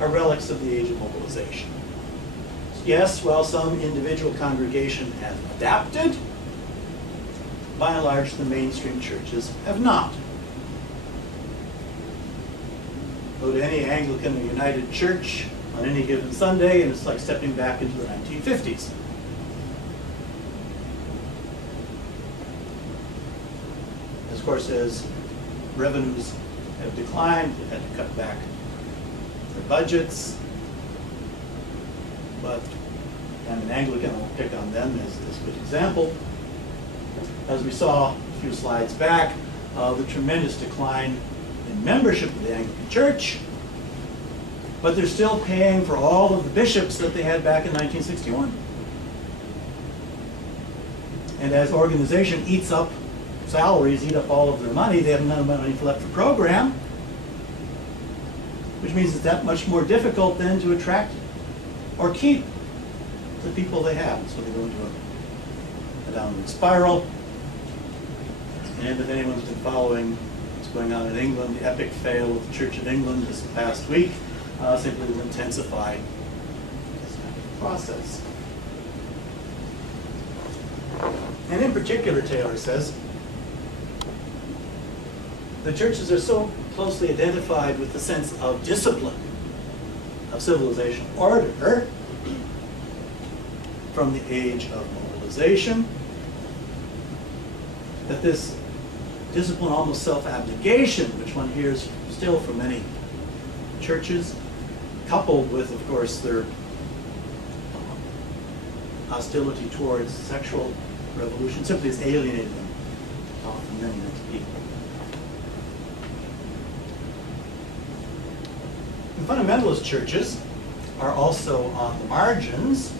are relics of the age of mobilization. Yes, while some individual congregation has adapted, by and large the mainstream churches have not. Go to any Anglican or United church on any given Sunday and it's like stepping back into the 1950s. Of course, as revenues have declined, they had to cut back their budgets. But I'm an Anglican, I'll pick on them as a good example. As we saw a few slides back, the tremendous decline in membership of the Anglican Church, but they're still paying for all of the bishops that they had back in 1961. And as organization eats up salaries, eat up all of their money, they have none money left for program, which means it's that much more difficult then to attract or keep the people they have. So they go into a downward spiral. And if anyone's been following what's going on in England, the epic fail of the Church of England this past week simply will intensify this kind of process. And in particular, Taylor says, the churches are so closely identified with the sense of discipline, of civilization order, from the age of mobilization, that this discipline, almost self-abnegation, which one hears still from many churches, coupled with, of course, their hostility towards sexual revolution, simply has alienated them from many people. And fundamentalist churches are also on the margins,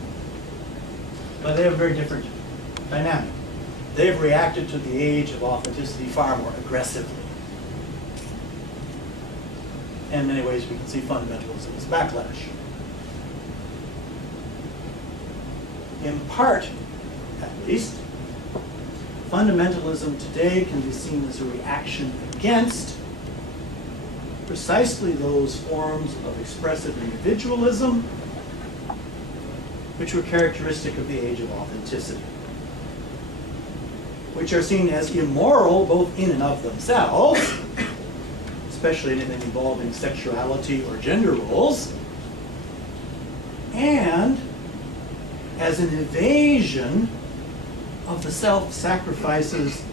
but they have a very different dynamic. They've reacted to the age of authenticity far more aggressively. In many ways, we can see fundamentalism as backlash. In part, at least, fundamentalism today can be seen as a reaction against precisely those forms of expressive individualism which were characteristic of the age of authenticity, which are seen as immoral both in and of themselves, especially anything involving sexuality or gender roles, and as an evasion of the self-sacrifices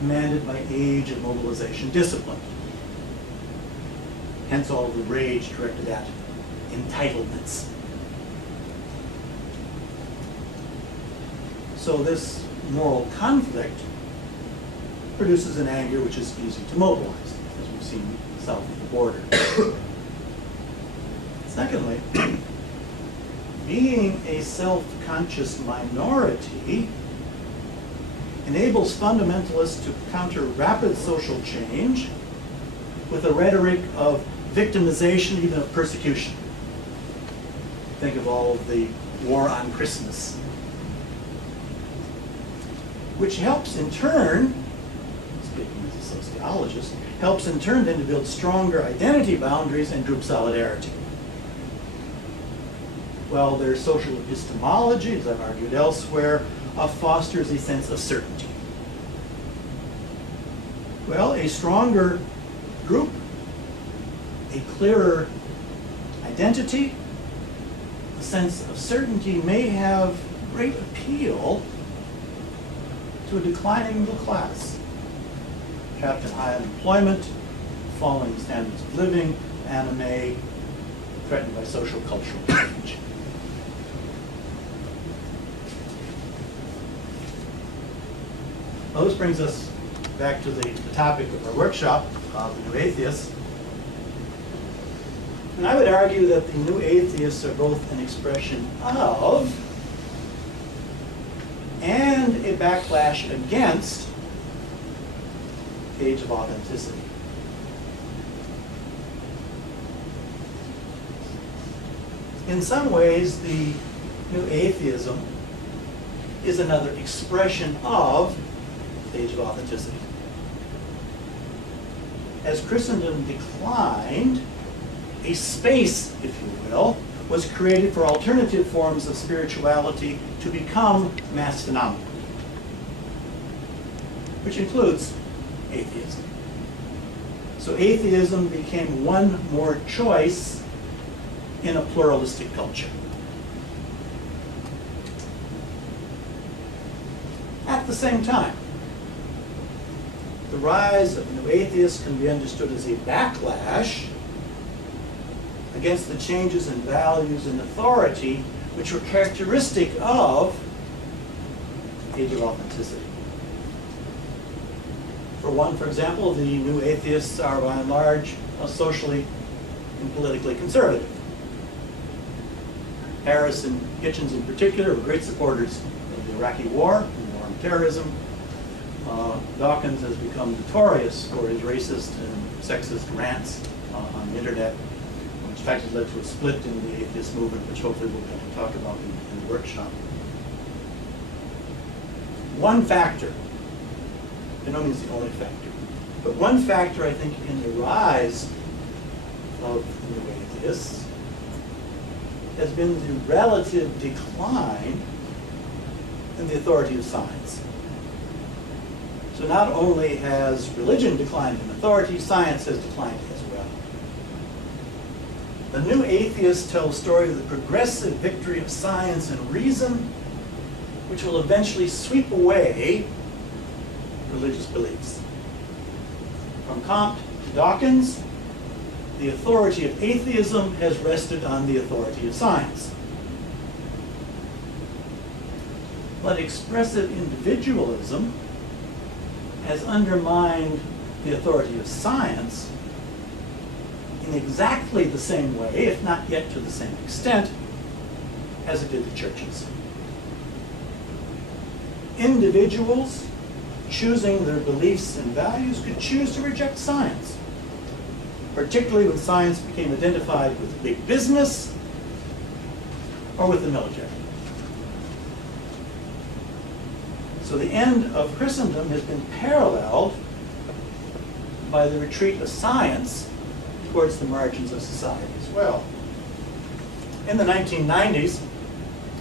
demanded by age of mobilization discipline. Hence all the rage directed at entitlements. So this moral conflict produces an anger which is easy to mobilize, as we've seen south of the border. Secondly, being a self-conscious minority enables fundamentalists to counter rapid social change with a rhetoric of victimization, even of persecution. Think of all of the war on Christmas, which helps in turn, speaking as a sociologist, helps in turn then to build stronger identity boundaries and group solidarity. Well, their social epistemology, as I've argued elsewhere, fosters a sense of certainty. Well, a stronger group, a clearer identity, a sense of certainty may have great appeal to a declining middle class, trapped in high unemployment, falling standards of living, anime, threatened by social cultural change. Well, this brings us back to the topic of our workshop, the New Atheists. And I would argue that the New Atheists are both an expression of and a backlash against the age of authenticity. In some ways, the New Atheism is another expression of the age of authenticity. As Christendom declined, a space, if you will, was created for alternative forms of spirituality to become mass phenomena, which includes atheism. So atheism became one more choice in a pluralistic culture. At the same time, the rise of new atheists can be understood as a backlash against the changes in values and authority which were characteristic of the Age of Authenticity. For one, for example, the new atheists are by and large socially and politically conservative. Harris and Hitchens in particular were great supporters of the Iraqi war and the war on terrorism. Dawkins has become notorious for his racist and sexist rants on the internet, which in fact has led to a split in the atheist movement, which hopefully we'll get to talk about in the workshop. One factor, by no means the only factor, but one factor I think in the rise of the new atheists has been the relative decline in the authority of science. So not only has religion declined in authority, science has declined as well. The new atheists tell a story of the progressive victory of science and reason, which will eventually sweep away religious beliefs. From Comte to Dawkins, the authority of atheism has rested on the authority of science. But expressive individualism has undermined the authority of science in exactly the same way, if not yet to the same extent, as it did the churches. Individuals choosing their beliefs and values could choose to reject science, particularly when science became identified with big business or with the military. So the end of Christendom has been paralleled by the retreat of science towards the margins of society as well. In the 1990s,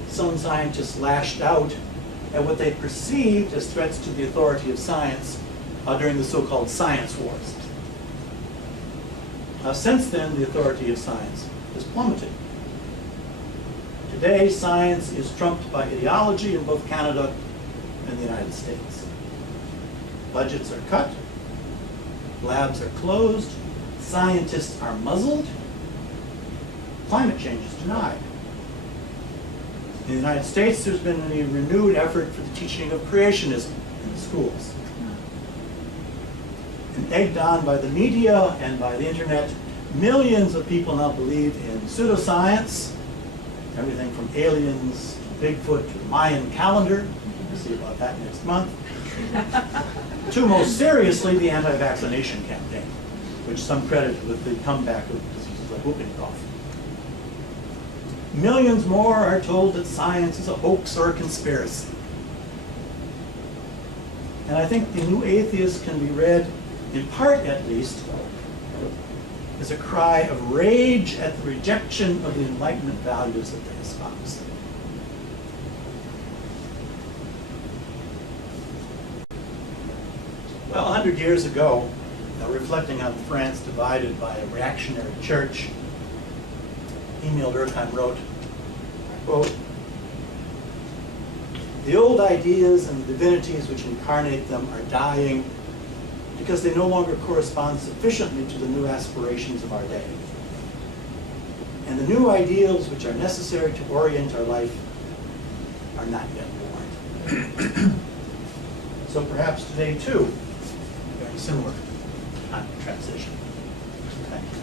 some scientists lashed out at what they perceived as threats to the authority of science during the so-called science wars. Since then, the authority of science has plummeted. Today, science is trumped by ideology in both Canada and the United States. Budgets are cut, labs are closed, scientists are muzzled, climate change is denied. In the United States, there's been a renewed effort for the teaching of creationism in the schools. And egged on by the media and by the internet, millions of people now believe in pseudoscience, everything from aliens to Bigfoot to the Mayan calendar. We'll see about that next month. To most seriously, the anti-vaccination campaign, which some credit with the comeback of diseases like whooping cough. Millions more are told that science is a hoax or a conspiracy. And I think the new atheist can be read, in part at least, as a cry of rage at the rejection of the Enlightenment values that they espouse. Well, 100 years ago, reflecting on France divided by a reactionary church, Emil Durkheim wrote, quote, "The old ideas and the divinities which incarnate them are dying because they no longer correspond sufficiently to the new aspirations of our day. And the new ideals which are necessary to orient our life are not yet born." So perhaps today, too, very similar kind of transition. Thank you.